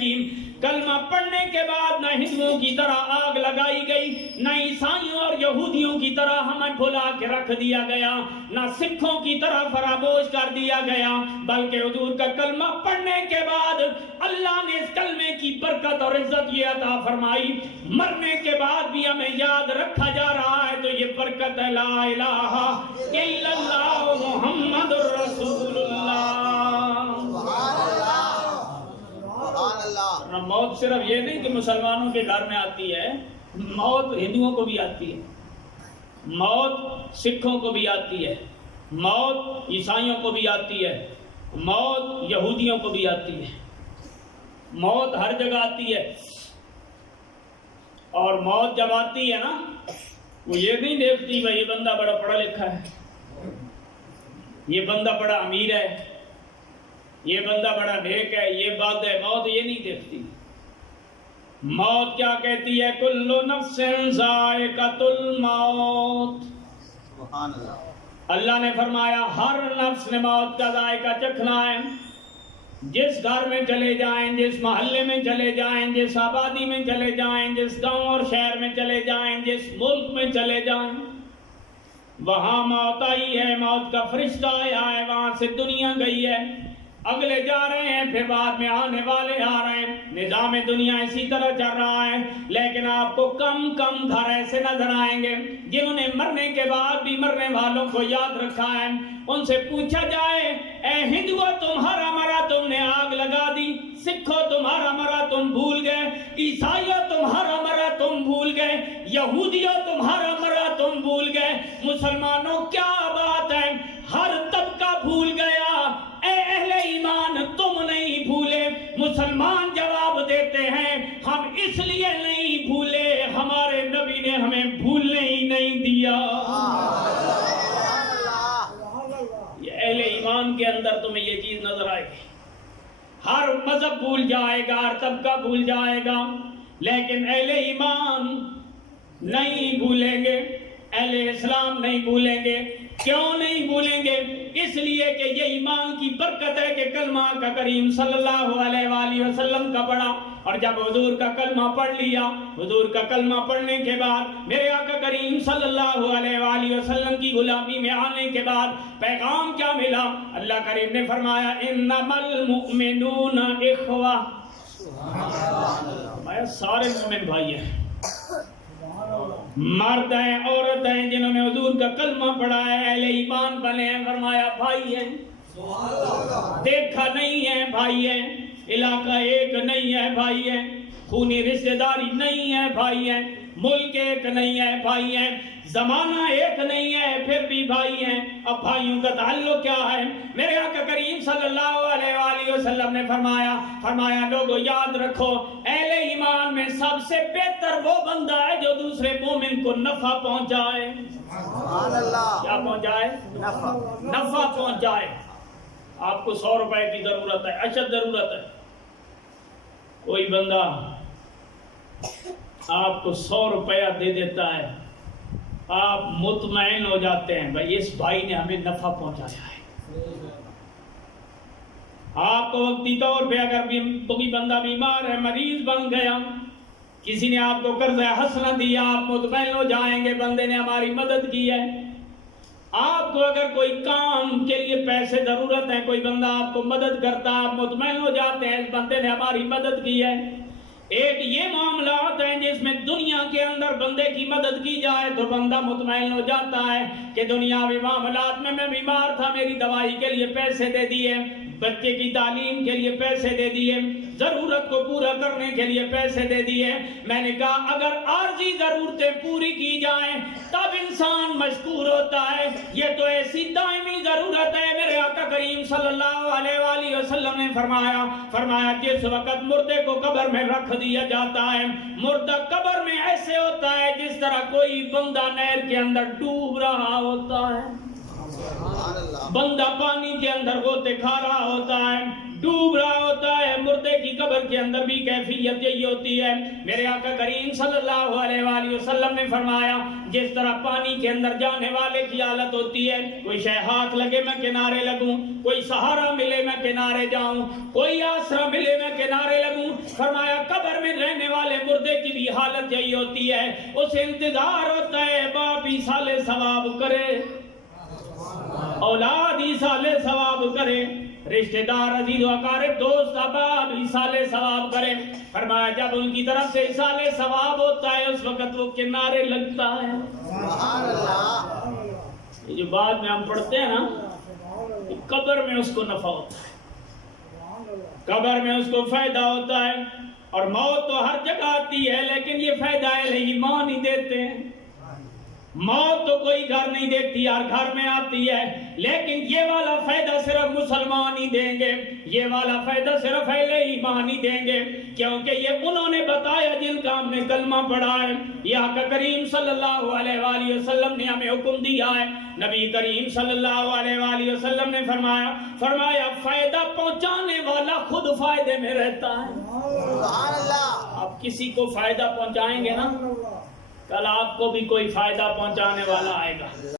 کی. کلمہ پڑھنے کے بعد نہ ہندوؤں کی طرح آگ لگائی گئی، نہ عیسائیوں اور یہودیوں کی طرح ہمیں بھلا کے رکھ دیا گیا، نہ سکھوں کی طرح فراموش کر دیا گیا، بلکہ حضور کا کلمہ پڑھنے کے بعد اللہ نے اس کلمے کی برکت اور عزت یہ عطا فرمائی، مرنے کے بعد بھی ہمیں یاد رکھا جا رہا ہے. تو یہ برکت ہے لا الہ الا اللہ محمد رسول اللہ. موت صرف یہ نہیں کہ مسلمانوں کے گھر میں آتی ہے، موت ہندوؤں کو بھی آتی ہے، موت سکھوں کو بھی آتی ہے، موت عیسائیوں کو بھی آتی ہے، موت یہودیوں کو بھی آتی ہے. موت ہر جگہ آتی ہے، اور موت جب آتی ہے نا وہ یہ نہیں دیکھتی بھائی یہ بندہ بڑا پڑھا لکھا ہے، یہ بندہ بڑا امیر ہے، یہ بندہ بڑا نیک ہے، یہ بات ہے. موت یہ نہیں دیکھتی. موت کیا کہتی ہے؟ کل نفس ذائقۃ الموت. سبحان اللہ. اللہ نے فرمایا ہر نفس نے موت کا ذائقہ چکھنا ہے. جس گھر میں چلے جائیں، جس محلے میں چلے جائیں، جس آبادی میں چلے جائیں، جس گاؤں اور شہر میں چلے جائیں، جس ملک میں چلے جائیں، وہاں موت آئی ہے، موت کا فرشتہ آیا ہے، وہاں سے دنیا گئی ہے، اگلے جا رہے ہیں، پھر بعد میں آنے والے آ رہے ہیں. نظام دنیا اسی طرح چل رہا ہے. لیکن آپ کو کم کم گھر ایسے نظر آئیں گے جنہوں نے مرنے کے بعد بھی مرنے والوں کو یاد رکھا ہے. ان سے پوچھا جائے اے ہندوؤ تمہارا مرا تم نے آگ لگا دی، سکھو تمہارا مرا تم بھول گئے، عیسائیوں تمہارا مرا تم بھول گئے، یہودیوں تمہارا مرا تم بھول گئے، مسلمانوں کیا بات ہے، ہر طبقہ بھول گیا، اے اہل ایمان تم نہیں بھولے. مسلمان جواب دیتے ہیں ہم اس لیے نہیں بھولے ہمارے نبی نے ہمیں بھولنے ہی نہیں دیا. یہ اہل ایمان کے اندر تمہیں یہ چیز نظر آئے گی. ہر مذہب بھول جائے گا، ہر طبقہ بھول جائے گا، لیکن اہل ایمان نہیں بھولیں گے، اہل اسلام نہیں بھولیں گے. کیوں نہیں بھولیں گے؟ اس لیے کہ یہ ایمان کی برکت ہے کہ کلمہ کا کریم صلی اللہ علیہ وآلہ وسلم کا پڑھا، اور جب حضور کا کلمہ پڑھ لیا، حضور کا کلمہ پڑھنے کے بعد میرے آقا کریم صلی اللہ علیہ وآلہ وسلم کی غلامی میں آنے کے بعد پیغام کیا ملا؟ اللہ کریم نے فرمایا انما المؤمنون اخوہ. میں سارے مومن بھائی ہیں، مرد ہیں، عورت ہیں، جنہوں نے حضور کا کلمہ پڑھا ہے، اہل ایمان بنے ہیں. فرمایا بھائی ہیں، دیکھا نہیں ہے بھائی ہیں، علاقہ ایک نہیں ہے بھائی ہیں، خونی رشتہ داری نہیں ہے بھائی ہیں، ملک ایک نہیں ہے بھائی ہیں، زمانہ ایک نہیں ہے پھر بھی بھائی ہیں. اب بھائیوں کا تعلق کیا ہے؟ میرے آقا کریم صلی اللہ علیہ وآلہ وسلم نے فرمایا لوگوں یاد رکھو اہل ایمان میں سب سے بہتر وہ بندہ ہے جو دوسرے مومن کو نفع پہنچائے. سبحان اللہ. کیا پہنچائے؟ نفع پہنچائے. آپ کو 100 روپے کی ضرورت ہے، اشد ضرورت ہے، کوئی بندہ آپ کو 100 روپیہ دے دیتا ہے، آپ مطمئن ہو جاتے ہیں بھائی اس بھائی نے ہمیں نفع پہنچایا ہے. آپ کو وقتی طور پہ اگر کوئی بندہ بیمار ہے، مریض بن گیا، کسی نے آپ کو قرض حسنہ دیا، آپ مطمئن ہو جائیں گے بندے نے ہماری مدد کی ہے. آپ کو اگر کوئی کام کے لیے پیسے ضرورت ہے، کوئی بندہ آپ کو مدد کرتا ہے، آپ مطمئن ہو جاتے ہیں اس بندے نے ہماری مدد کی ہے. ایک یہ معاملات ہیں جس میں دنیا کے اندر بندے کی مدد کی جائے تو بندہ مطمئن ہو جاتا ہے کہ دنیاوی معاملات میں بیمار تھا، میری دوائی کے لیے پیسے دے دیے، بچے کی تعلیم کے لیے پیسے دے دیے، ضرورت کو پورا کرنے کے لیے پیسے دے دیے. میں نے کہا اگر عارضی ضرورتیں پوری کی جائیں تب انسان مشکور ہوتا ہے، یہ تو ایسی دائمی ضرورت ہے. میرے آقا کریم صلی اللہ علیہ وآلہ وسلم نے فرمایا جس وقت مردے کو قبر میں رکھ دیا جاتا ہے، مردہ قبر میں ایسے ہوتا ہے جس طرح کوئی بندہ نہر کے اندر ڈوب رہا ہوتا ہے، بندہ پانی کے اندر غوطے کھا رہا ہوتا ہے، ڈوب رہا ہوتا ہے. مردے کی قبر کے اندر بھی کیفیت یہی ہوتی ہے. میرے آقا کریم صلی اللہ علیہ وآلہ وسلم نے فرمایا جس طرح پانی کے اندر جانے والے کی حالت ہوتی ہے, کوئی شے ہاتھ لگے میں کنارے لگوں, کوئی سہارا ملے میں کنارے جاؤں, کوئی آسرا ملے میں کنارے لگوں. فرمایا قبر میں رہنے والے مردے کی بھی حالت یہی ہوتی ہے. اسے انتظار ہوتا ہے باپ ایصال ثواب کرے, اولاد ایصال ثواب کرے, رشتہ دار عزیز و اقارب دوست احباب ایصال ثواب کرے. فرمایا جب ان کی طرف سے ایصال ثواب ہوتا ہے اس وقت وہ کنارے لگتا ہے. سبحان اللہ. یہ جو بعد میں ہم پڑھتے ہیں نا, قبر میں اس کو نفع ہوتا ہے, قبر میں اس کو فائدہ ہوتا ہے. اور موت تو ہر جگہ آتی ہے لیکن یہ فائدہ اہل ایمان ہی دیتے ہیں. موت تو کوئی گھر نہیں دیتی, ہر گھر میں آتی ہے, لیکن یہ والا فائدہ صرف مسلمان ہی دیں گے, یہ والا فائدہ صرف اہل ایمان ہی دیں گے, کیونکہ یہ انہوں نے بتایا جن کا ہم نے کلمہ پڑھا ہے. یہ آقا کریم صلی اللہ علیہ وآلہ وسلم نے ہمیں حکم دیا ہے. نبی کریم صلی اللہ علیہ وآلہ وسلم نے فرمایا فائدہ پہنچانے والا خود فائدے میں رہتا ہے. سبحان اللہ. آپ کسی کو فائدہ پہنچائیں گے نا, کل آپ کو بھی کوئی فائدہ پہنچانے والا آئے گا.